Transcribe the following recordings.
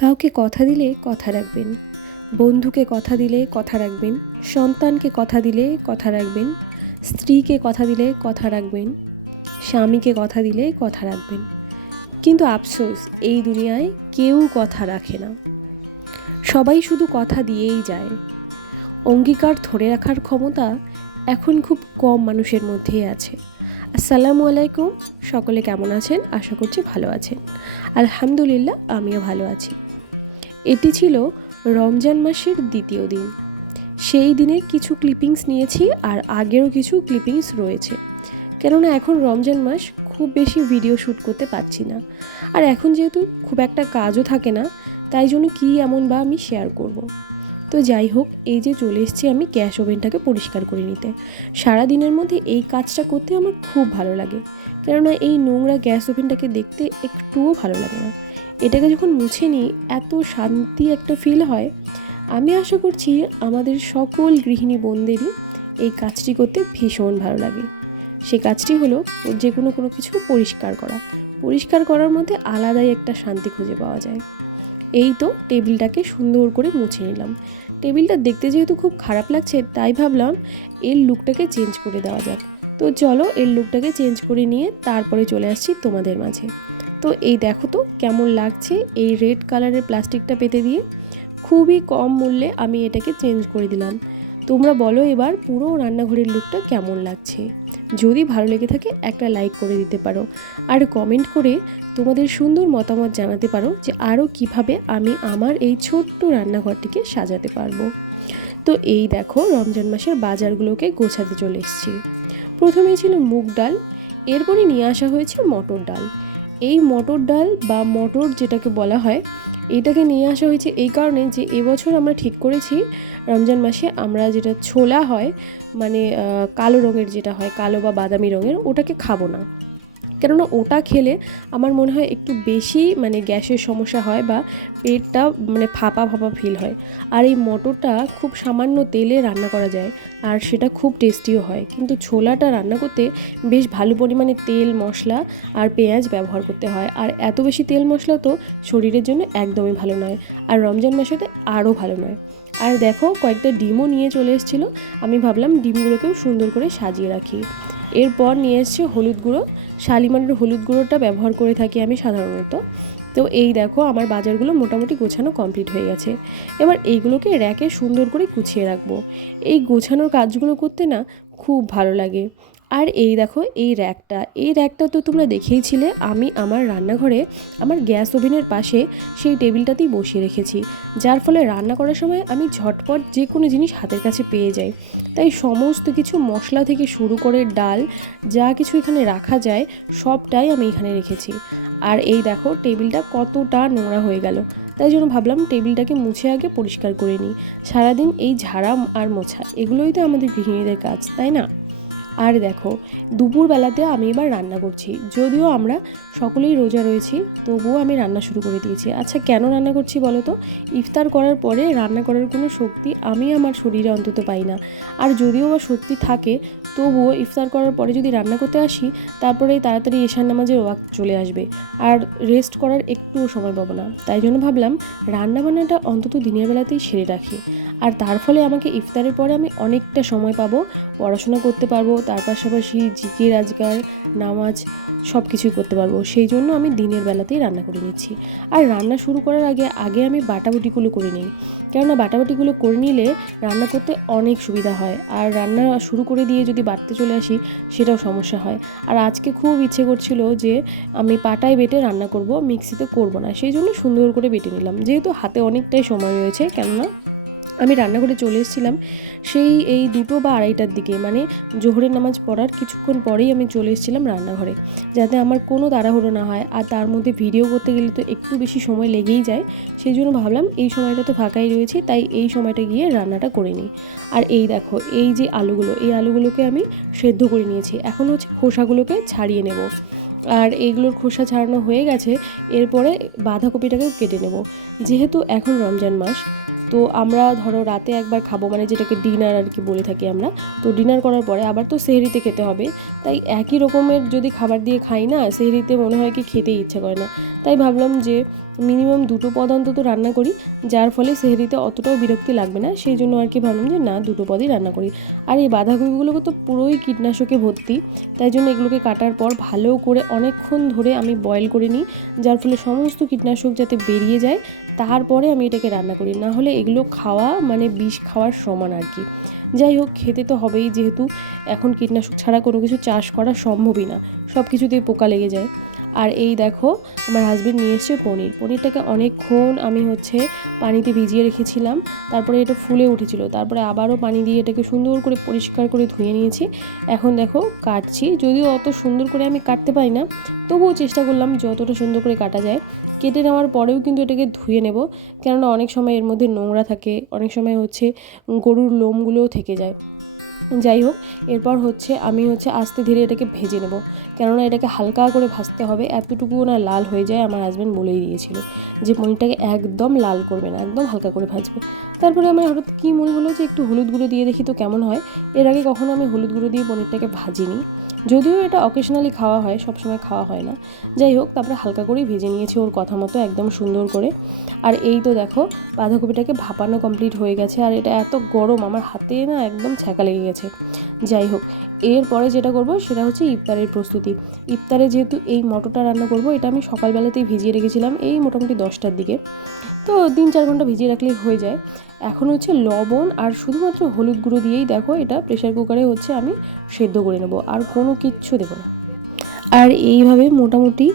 কাউকে কথা দিলে কথা রাখবেন, বন্ধুকে কথা দিলে কথা রাখবেন, সন্তানকে কথা দিলে কথা রাখবেন, স্ত্রীকে কথা দিলে কথা রাখবেন, স্বামীকে কথা দিলে কথা রাখবেন। কিন্তু আফসোস, এই দুনিয়ায় কেউ কথা রাখে না। সবাই শুধু কথা দিয়েই যায়। অঙ্গীকার ধরে রাখার ক্ষমতা এখন খুব কম মানুষের মধ্যেই আছে। আসসালামু আলাইকুম, সকলে কেমন আছেন? আশা করছি ভালো আছেন। আলহামদুলিল্লাহ, আমিও ভালো আছি। এটি ছিল রমজান মাসের দ্বিতীয় দিন। সেই দিনের কিছু ক্লিপিংস নিয়েছি, আর আগেরও কিছু ক্লিপিংস রয়েছে। কেননা এখন রমজান মাস, খুব বেশি ভিডিও শ্যুট করতে পারছি না। আর এখন যেহেতু খুব একটা কাজও থাকে না, তাই জন্য কী এমন বা আমি শেয়ার করব। তো যাই হোক, এই যে চলে এসেছি আমি গ্যাস ওভেনটাকে পরিষ্কার করে নিতে। সারা দিনের মধ্যে এই কাজটা করতে আমার খুব ভালো লাগে, কেননা এই নোংরা গ্যাস ওভেনটাকে দেখতে একটুও ভালো লাগে না। এটাকে যখন মুছে নিই, এত শান্তি একটা ফিল হয়। আমি আশা করছি আমাদের সকল গৃহিণী বোনদেরই এই কাজটি করতে ভীষণ ভালো লাগে। সে কাজটি হলো যে কোনো কিছু পরিষ্কার করার মধ্যে আলাদাই একটা শান্তি খুঁজে পাওয়া যায়। এই তো টেবিলটাকে সুন্দর করে মুছে নিলাম। টেবিলটা দেখতে যেহেতু খুব খারাপ লাগছে, তাই ভাবলাম এর লুকটাকে চেঞ্জ করে দেওয়া যাক। তো চলো, এর লুকটাকে চেঞ্জ করে নিয়ে তারপরে চলে আসছি তোমাদের মাঝে। তো এই দেখো তো কেমন লাগছে এই রেড কালারের প্লাস্টিকটা পেতে দিয়ে। খুবই কম মূল্যে আমি এটাকে চেঞ্জ করে দিলাম। তোমরা বলো এবার পুরো রান্নাঘরের লুকটা কেমন লাগছে। যদি ভালো লেগে থাকে একটা লাইক করে দিতে পারো, আর কমেন্ট করে তোমাদের সুন্দর মতামত জানাতে পারো যে আরও কিভাবে আমি আমার এই ছোট্ট রান্নাঘরটিকে সাজাতে পারবো। তো এই দেখো, রমজান মাসের বাজারগুলোকে গোছাতে চলে এসেছি। প্রথমেই ছিল মুগ ডাল, এরপরে নিয়ে আসা হয়েছে মটর ডাল। এই মটর ডাল বা মটর যেটাকে বলা হয়, এটাকে নিয়ে আসা হয়েছে এই কারণে যে এবছর আমরা ঠিক করেছি রমজান মাসে আমরা যেটা ছোলা হয়, মানে কালো রঙের যেটা হয়, কালো বা বাদামি রঙের, ওটাকে খাবো না। কেননা ওটা খেলে আমার মনে হয় একটু বেশি গ্যাসের সমস্যা হয় বা পেটটা ফাঁপা ফিল হয়। আর এই মটরটা খুব সামান্য তেলে রান্না করা যায়, আর সেটা খুব টেস্টিও হয়। কিন্তু ছোলাটা রান্না করতে বেশ ভালো পরিমাণে তেল, মশলা আর পেঁয়াজ ব্যবহার করতে হয়, আর এত বেশি তেল মশলা তো শরীরের জন্য একদমই ভালো নয়, আর রমজান মাসেতে আরও ভালো নয়। আর দেখো, কয়েকটা ডিমও নিয়ে চলে এসেছিলো। আমি ভাবলাম ডিমগুলোকেও সুন্দর করে সাজিয়ে রাখি। এরপর নিয়ে এসছে হলুদ গুঁড়ো। শালিমারের হলুদ গুঁড়োটা ব্যবহার করে থাকি আমি সাধারণত। তো এই দেখো, আমার বাজারগুলো মোটামুটি গোছানো কমপ্লিট হয়ে গেছে। এবার এইগুলোকে র্যাকে সুন্দর করে গুছিয়ে রাখবো। এই গোছানোর কাজগুলো করতে না খুব ভালো লাগে। আর এই দেখো, এই র্যাকটা তো তোমরা দেখেইছিলে। আমি আমার রান্নাঘরে আমার গ্যাস ওভেনের পাশে সেই টেবিলটাতেই বসিয়ে রেখেছি, যার ফলে রান্না করার সময় আমি ঝটপট যে কোনো জিনিস হাতের কাছে পেয়ে যাই। তাই সমস্ত কিছু মশলা থেকে শুরু করে ডাল, যা কিছু এখানে রাখা যায় সবটাই আমি এখানে রেখেছি। আর এই দেখো, টেবিলটা কতটা নোংরা হয়ে গেল। তাই জন্য ভাবলাম টেবিলটাকে মুছে আগে পরিষ্কার করে নিই। সারাদিন এই ঝাড়া আর মোছা, এগুলোই তো আমাদের গৃহিণীদের কাজ, তাই না? আর দেখো, দুপুরবেলাতে আমি এবার রান্না করছি। যদিও আমরা সকলেই রোজা রয়েছি, তবুও আমি রান্না শুরু করে দিয়েছি। আচ্ছা, কেন রান্না করছি বলো তো? ইফতার করার পরে রান্না করার কোনো শক্তি আমি আমার শরীরে অন্তত পাই না। আর যদিও বা শক্তি থাকে, তবুও ইফতার করার পরে যদি রান্না করতে আসি, তারপরেই তাড়াতাড়ি এশার নামাজের ওয়াক্ত চলে আসবে, আর রেস্ট করার একটুও সময় পাবো না। তাই জন্য ভাবলাম রান্নাবান্নাটা অন্তত দিনের বেলাতেই সেরে রাখি। আর তার ফলে আমাকে ইফতারের পরে আমি অনেকটা সময় পাবো, পড়াশোনা করতে পারবো, তার পাশাপাশি জিকির আজকার, নামাজ সব কিছুই করতে পারবো। সেই জন্য আমি দিনের বেলাতেই রান্না করে নিচ্ছি। আর রান্না শুরু করার আগে আমি বাটাবাটিগুলো করে নিই, কেননা বাটাবাটিগুলো করে নিলে রান্না করতে অনেক সুবিধা হয়। আর রান্না শুরু করে দিয়ে যদি বাটতে চলে আসি, সেটাও সমস্যা হয়। আর আজকে খুব ইচ্ছে করছিল যে আমি পাটায় বেটে রান্না করব, মিক্সিতে করব না। সেই জন্য সুন্দর করে বেটে নিলাম, যেহেতু হাতে অনেকটাই সময় রয়েছে। কেননা আমি রান্নাঘরে চলে এসেছিলাম এই 2টো বা 2:30টার দিকে, জোহরের নামাজ পড়ার কিছুক্ষণ পরেই আমি চলে এসেছিলাম রান্নাঘরে, যাতে আমার কোনো তাড়াহুড়ো না হয়। আর তার মধ্যে ভিডিও করতে গেলে তো একটু বেশি সময় লেগেই যায়। সেই জন্য ভাবলাম এই সময়টা তো ফাঁকাই রয়েছে, তাই এই সময়টা গিয়ে রান্নাটা করে নিই। আর এই দেখো, এই যে এই আলুগুলোকে আমি সেদ্ধ করে নিয়েছি। এখন হচ্ছে খোসাগুলোকে ছাড়িয়ে নেব। আর এইগুলোর খোসা ছাড়ানো হয়ে গেছে, এরপরে বাঁধাকপিটাকেও কেটে নেব। যেহেতু এখন রমজান মাস, তো আমরা ধরো রাতে একবার খাবো, যেটাকে ডিনার আর কি বলে থাকি আমরা। তো ডিনার করার পরে আবার তো সেহরিতে খেতে হবে, তাই একই রকমের যদি খাবার দিয়ে খাই না, সেহরিতে মনে হয় কি খেতে ইচ্ছা করে না। তাই ভাবলাম যে মিনিমাম 2টো পদ অন্তত রান্না করি, যার ফলে সেহরিতে অতটাও বিরক্তি লাগবে না। সেই জন্য আর কি ভাবলাম যে না, 2টো পদই রান্না করি। আর এই বাঁধাকপিগুলোকে তো পুরোই কীটনাশকে ভর্তি, তাই জন্য এগুলোকে কাটার পর ভালো করে অনেকক্ষণ ধরে আমি বয়েল করে নিই, যার ফলে সমস্ত কীটনাশক যাতে বেরিয়ে যায়, তারপরে আমি এটাকে রান্না করি। না হলে এগুলো খাওয়া মানে বিষ খাওয়ার সমান আর কি। যাই হোক, খেতে তো হবেই, যেহেতু এখন কীটনাশক ছাড়া কোনো কিছু চাষ করা সম্ভবই না, সব কিছুতেই পোকা লেগে যায়। আর এই দেখো, আমার হাজবেন্ড নিয়ে এসছে পনিরটাকে অনেকক্ষণ আমি পানিতে ভিজিয়ে রেখেছিলাম, তারপরে এটা ফুলে উঠেছিল, তারপরে আবারও পানি দিয়ে এটাকে সুন্দর করে পরিষ্কার করে ধুয়ে নিয়েছি। এখন দেখো কাটছি, যদিও অত সুন্দর করে আমি কাটতে পারি না, তবুও চেষ্টা করলাম যতটা সুন্দর করে কাটা যায়। কেটে নেওয়ার পরেও কিন্তু এটাকে ধুয়ে নেব, কেননা অনেক সময় এর মধ্যে নোংরা থাকে, অনেক সময় গরুর লোমগুলোও থেকে যায়। যাই হোক, এরপর আমি আস্তে ধীরে এটাকে ভেজে নেব, কেননা এটাকে হালকা করে ভাজতে হবে, এতটুকু না লাল হয়ে যায়। আমার হাজব্যান্ড বলেই দিয়েছিল যে পনিরটাকে একদম লাল করবে না, একদম হালকা করে ভাজবে। তারপরে আমার হঠাৎ কী মনে হলো যে একটু হলুদ গুঁড়ো দিয়ে দেখি তো কেমন হয়। এর আগে কখনো আমি হলুদ গুঁড়ো দিয়ে পনিরটাকে ভাজিনি, যদিও এটা অকেশনালি খাওয়া হয়, সবসময় খাওয়া হয় না। যাই হোক, তারপরে হালকা করেই ভেজে নিয়েছি ওর কথা মতো, একদম সুন্দর করে। আর এই তো দেখো, বাঁধাকপিটাকে ভাপানো কমপ্লিট হয়ে গেছে, আর এটা এত গরম, আমার হাতে না একদম ছ্যাঁকা লেগে গেছে। যাই হোক, এরপরে যেটা করব সেটা হচ্ছে ইফতারের প্রস্তুতি। ইফতারে যেহেতু এই মটরটা রান্না করব, এটা আমি সকালবেলাতেই ভিজিয়ে রেখেছিলাম, এই মোটামুটি 10টার দিকে, তো 3-4 ঘন্টা ভিজিয়ে রাখলেই হয়ে যায়। এখন লবণ আর শুধুমাত্র হলুদ গুঁড়ো দিয়েই দেখো এটা প্রেশার কুকারে আমি সেদ্ধ করে নেব, আর কোনো কিচ্ছু দেবো না। আর এইভাবে মোটামুটি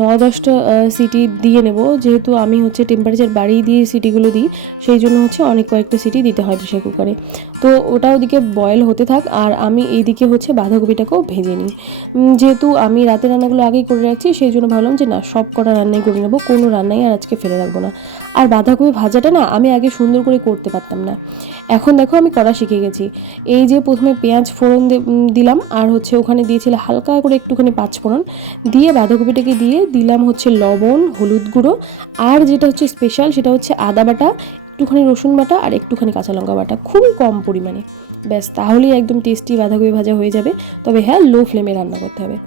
9-10টা সিটি দিয়ে নেব, যেহেতু আমি টেম্পারেচার বাড়িয়ে দিয়ে সিটিগুলো দিই, সেই জন্য অনেক কয়েকটা সিটি দিতে হয় প্রেশার কুকারে। তো ওটা ওদিকে বয়েল হতে থাক, আর আমি এইদিকে বাঁধাকপিটাকেও ভেজে নিই। যেহেতু আমি রাতের রান্নাগুলো আগেই করে রাখছি, সেই জন্য ভাবলাম যে না, সব কটা রান্নাই করে নেবো, কোনো রান্নাই আর আজকে ফেলে রাখবো না। আর বাঁধাকপি ভাজাটা না আমি আগে সুন্দর করে করতে পারতাম না, এখন দেখো আমি করা শিখে গেছি। এই যে প্রথমে পেঁয়াজ ফোড়ন দিলাম, আর ওখানে দিয়েছিল হালকা করে একটুখানি 5 ফোড়ন দিয়ে, বাঁধাকপিটাকে দিয়ে দিলাম লবণ, হলুদ গুঁড়ো, আর যেটা স্পেশাল সেটা আদা বাটা, একটুখানি রসুন বাটা, আর একটুখানি কাঁচা লঙ্কা বাটা, খুবই কম পরিমাণে। ব্যাস, তাহলেই একদম টেস্টি বাঁধাকপি ভাজা হয়ে যাবে। তবে হ্যাঁ, লো ফ্লেমে রান্না করতে হবে।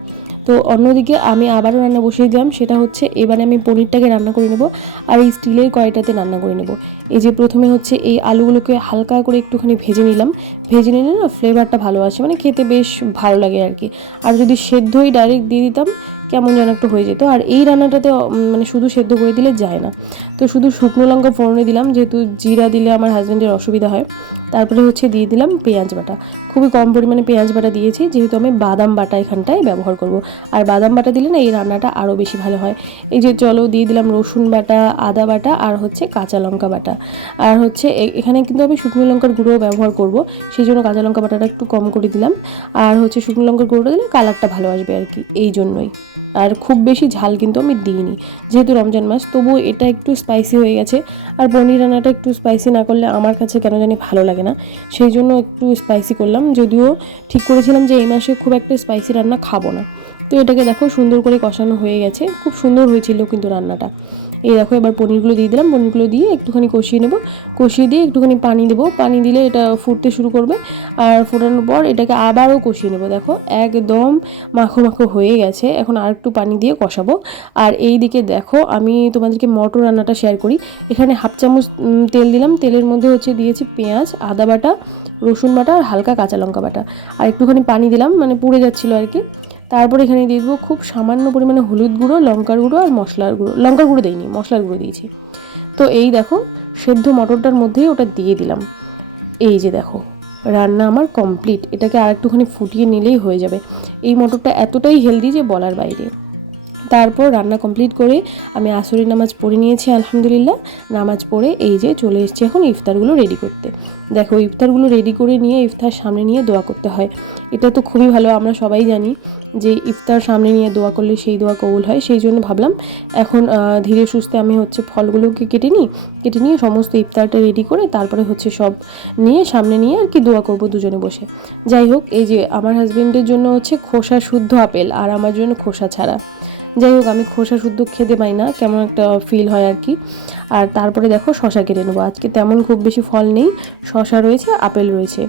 তো অন্যদিকে আমি আবারও রান্না বসিয়ে দিলাম, সেটা এবারে আমি পনিরটাকে রান্না করে নেব, আর এই স্টিলের কড়াইটাতে রান্না করে নেব। এই যে প্রথমে এই আলুগুলোকে হালকা করে একটুখানি ভেজে নিলাম, ভেজে নিলে না ফ্লেভারটা ভালো আসে, মানে খেতে বেশ ভালো লাগে আর কি। আর যদি সেদ্ধই ডাইরেক্ট দিয়ে দিতাম, কেমন যেন একটু হয়ে যেত। আর এই রান্নাটাতে মানে শুধু সেদ্ধ করে দিলে যায় না, তো শুধু শুকনো লঙ্কা ফোড়নে দিলাম, যেহেতু জিরা দিলে আমার হাজব্যান্ডের অসুবিধা হয়। তারপরে দিয়ে দিলাম পেঁয়াজ বাটা, খুবই কম পরিমাণে পেঁয়াজ বাটা দিয়েছি, যেহেতু আমি বাদাম বাটা এখানটায় ব্যবহার করব। আর বাদাম বাটা দিলে না এই রান্নাটা আরও বেশি ভালো হয়। এই যে চলো দিয়ে দিলাম রসুন বাটা, আদা বাটা, আর কাঁচা লঙ্কা বাটা। আর এখানে কিন্তু আমি শুকনো লঙ্কার গুঁড়ো ব্যবহার করব, সেই জন্য কাঁচা লঙ্কা বাটাটা একটু কম করে দিলাম। আর শুকনো লঙ্কার গুঁড়োটা দিলে কালারটা ভালো আসবে আর কি, এই জন্যই। আর খুব বেশি ঝাল কিন্তু আমি দিইনি, যেহেতু রমজান মাস, তবুও এটা একটু স্পাইসি হয়ে গেছে। আর পনির রান্নাটা একটু স্পাইসি না করলে আমার কাছে কেন জানি ভালো লাগে না, সেই জন্য একটু স্পাইসি করলাম, যদিও ঠিক করেছিলাম যে এই মাসে খুব একটা স্পাইসি রান্না খাবো না। তো এটাকে দেখো সুন্দর করে কষানো হয়ে গেছে, খুব সুন্দর হয়েছিল কিন্তু রান্নাটা। এই দেখো, এবার পনিরগুলো দিয়ে দিলাম, পনিরগুলো দিয়ে একটুখানি কষিয়ে নেব, কষিয়ে দিয়ে একটুখানি পানি দেবো, পানি দিলে এটা ফুটতে শুরু করবে, আর ফোটানোর পর এটাকে আবারও কষিয়ে নেব। দেখো একদম মাখো মাখো হয়ে গেছে, এখন আর একটু পানি দিয়ে কষাবো। আর এই দিকে দেখো, আমি তোমাদেরকে মটর রান্নাটা শেয়ার করি। এখানে 1/2 চামচ তেল দিলাম, তেলের মধ্যে দিয়েছি পেঁয়াজ, আদা বাটা, রসুন বাটা, আর হালকা কাঁচা লঙ্কা বাটা, আর একটুখানি পানি দিলাম, মানে পুড়ে যাচ্ছিলো আর কি। তারপর এখানে দিয়ে দেবো খুব সামান্য পরিমাণে হলুদ গুঁড়ো, লঙ্কার গুঁড়ো, আর মশলার গুঁড়ো। লঙ্কার গুঁড়ো দিইনি, মশলার গুঁড়ো দিয়েছি। তো এই দেখো, সেদ্ধ মটরটার মধ্যেই ওটা দিয়ে দিলাম। এই যে দেখো, রান্না আমার কমপ্লিট। এটাকে আর একটুখানি ফুটিয়ে নিলেই হয়ে যাবে। এই মটরটা এতটাই হেলদি যে বলার বাইরে। তারপর রান্না কমপ্লিট করে আমি আসরের নামাজ পড়ে নিয়েছি, আলহামদুলিল্লাহ। নামাজ পড়ে এই যে চলে এসেছি এখন ইফতারগুলো রেডি করতে। দেখো, ইফতারগুলো রেডি করে নিয়ে ইফতার সামনে নিয়ে দোয়া করতে হয়। এটা তো খুবই ভালো, আমরা সবাই জানি যে ইফতার সামনে নিয়ে দোয়া করলে সেই দোয়া কবুল হয়। সেই জন্য ভাবলাম এখন ধীরে সুস্থে আমি ফলগুলোকে কেটে নিয়ে সমস্ত ইফতারটা রেডি করে তারপরে সব নিয়ে সামনে নিয়ে আর কি দোয়া করব দুজনে বসে। যাই হোক, এই যে আমার হাজবেন্ডের জন্য খোসা শুদ্ধ আপেল, আর আমার জন্য খোসা ছাড়া। যাই হোক, আমি খোসা শুদ্ধ খেতে পাই না, কেমন একটা ফিল হয় আর কি। আর তারপরে দেখো শশা কেটে নেবো। আজকে তেমন খুব বেশি ফল নেই, শশা রয়েছে, আপেল রয়েছে।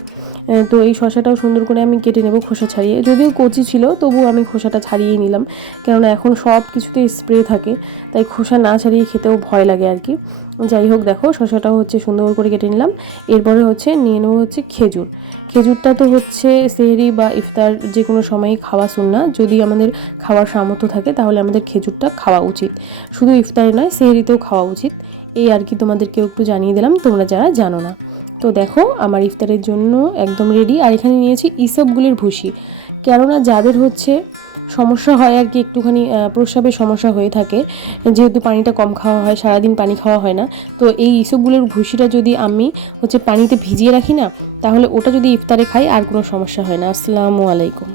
তো এই শশাটাও সুন্দর করে আমি কেটে নেব খোসা ছাড়িয়ে। যদিও কচি ছিল তবুও আমি খোসাটা ছাড়িয়েই নিলাম, কেননা এখন সব কিছুতেই স্প্রে থাকে, তাই খোসা না ছাড়িয়ে খেতেও ভয় লাগে আর কি। যাই হোক, দেখো শশাটাও হচ্ছে সুন্দর করে কেটে নিলাম। এরপরে হচ্ছে নিয়ে নেবো হচ্ছে খেজুর। খেজুরটা তো হচ্ছে সেহরি বা ইফতার যে কোনো সময়ই খাওয়া সুন্নাহ। যদি আমাদের খাওয়ার সামর্থ্য থাকে তাহলে আমাদের খেজুরটা খাওয়া উচিত, শুধু ইফতারে নয় সেহরিতেও খাওয়া উচিত। এই আর কি, তোমাদেরকেও একটু জানিয়ে দিলাম তোমরা যারা জানো না। তো দেখো আমার ইফতারের জন্য একদম রেডি। আর এখানে নিয়েছি ইসবগুলির ভুসি, কেননা যাদের হচ্ছে সমস্যা হয় আর কি, একটুখানি প্রস্রাবের সমস্যা হয়ে থাকে, যেহেতু পানিটা কম খাওয়া হয়, সারাদিন পানি খাওয়া হয় না, তো এই ইসবগুলির ভুসিটা যদি আমি হচ্ছে পানিতে ভিজিয়ে রাখি না, তাহলে ওটা যদি ইফতারে খাই আর কোনো সমস্যা হয় না। আসসালামু আলাইকুম।